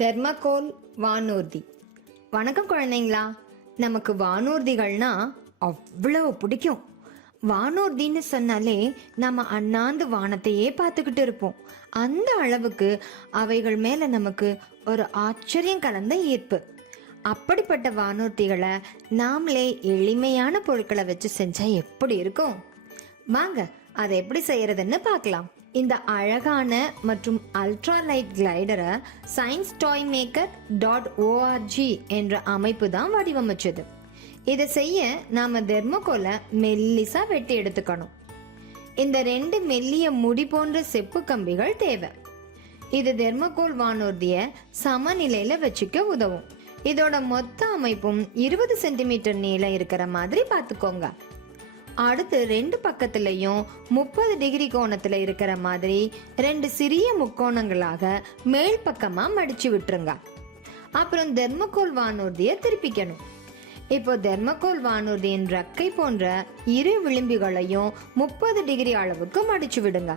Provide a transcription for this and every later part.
தெர்மகோல் வானூர்தி. வணக்கம் குழந்தைங்களா. நமக்கு வானூர்திகள்னா அவ்வளவு பிடிக்கும். வானூர்தின்னு சொன்னாலே நம்ம அண்ணாந்து வானத்தையே பார்த்துக்கிட்டு இருப்போம். அந்த அளவுக்கு அவைகள் மேல நமக்கு ஒரு ஆச்சரியம் கலந்த ஈர்ப்பு. அப்படிப்பட்ட வானூர்திகளை நாமளே எளிமையான பொருட்களை வச்சு செஞ்சா எப்படி இருக்கும்? வாங்க அதை எப்படி செய்யறதுன்னு பார்க்கலாம். இந்த அழகான மற்றும் அல்ட்ரா லைட் கிளைடரை science-toy-maker.org என்ற அமைப்பு தான் வடிவமைச்சது. இதை செய்ய நாம தெர்மோகோலை மெல்லிசா வெட்டி எடுத்துக்கணும். இந்த 2 மெல்லிய முடி போன்ற செப்பு கம்பிகள் தேவை. இது தெர்மோகோல் வானூர்திய சமநிலையில வச்சுக்க உதவும். இதோட மொத்த அமைப்பும் 20 சென்டிமீட்டர் நீளம் இருக்கிற மாதிரி பார்த்துக்கோங்க. அடுத்து 2 பக்கத்துலையும் 30 டிகிரி கோணத்துல இருக்கிற மாதிரி 2 சிறிய முக்கோணங்களாக மேல் பக்கமா மடிச்சு விட்டுருங்க. அப்புறம் தெர்மோகோல் வானூர்தியை திருப்பிக்கணும். இப்போ தெர்மோகோல் வானூர்தியின் ரெக்கை போன்ற இரு விளிம்புகளையும் 30 டிகிரி அளவுக்கு மடிச்சு விடுங்க.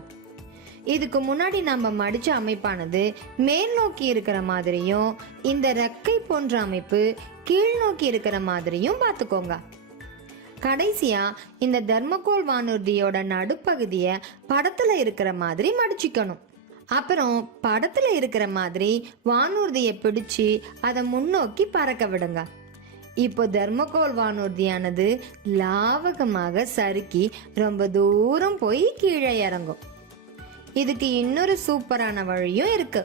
இதுக்கு முன்னாடி நம்ம மடிச்ச அமைப்பானது மேல் நோக்கி இருக்கிற மாதிரியும் இந்த ரெக்கை போன்ற அமைப்பு கீழ் நோக்கி இருக்கிற மாதிரியும் பார்த்துக்கோங்க. கடைசியா இந்த தெர்மோகோல் வானூர்தியோட நடுப்பகுதிய படத்துல இருக்கிற மாதிரி மடிச்சுக்கணும். அப்புறம் படத்துல இருக்கிற மாதிரி வானூர்தியை பிடிச்சு அதை முன்னோக்கி பறக்க விடுங்க. இப்போ தெர்மோகோல் வானூர்தியானது லாவகமாக சறுக்கி ரொம்ப தூரம் போய் கீழே இறங்கும். இதுக்கு இன்னொரு சூப்பரான வழியும் இருக்கு.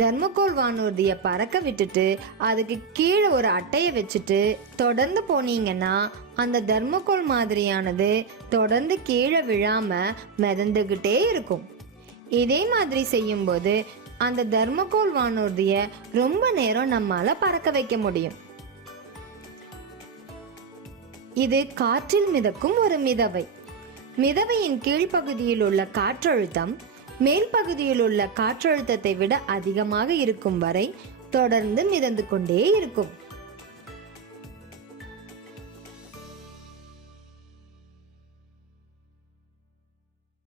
தெர்மோகோல் வானூர்தியை பறக்க விட்டுட்டு அதுக்கு கீழே ஒரு அட்டையை வச்சுட்டு தொடர்ந்து போனீங்கன்னா அந்த தெர்மோகோல் மாதிரியானது தொடர்ந்து கீழே விழாம மிதந்துகிட்டே இருக்கும். இதே மாதிரி செய்யும்போது அந்த தெர்மோகோல் வானூர்தியை ரொம்ப நேரம் நம்மால பறக்க வைக்க முடியும். இது காற்றில் மிதக்கும் ஒரு மிதவை. மிதவையின் கீழ்ப்பகுதியில் உள்ள காற்றழுத்தம் மேல் பகுதியில் உள்ள காற்றழுத்தத்தை விட அதிகமாக இருக்கும் வரை தொடர்ந்து மிதந்து கொண்டே இருக்கும்.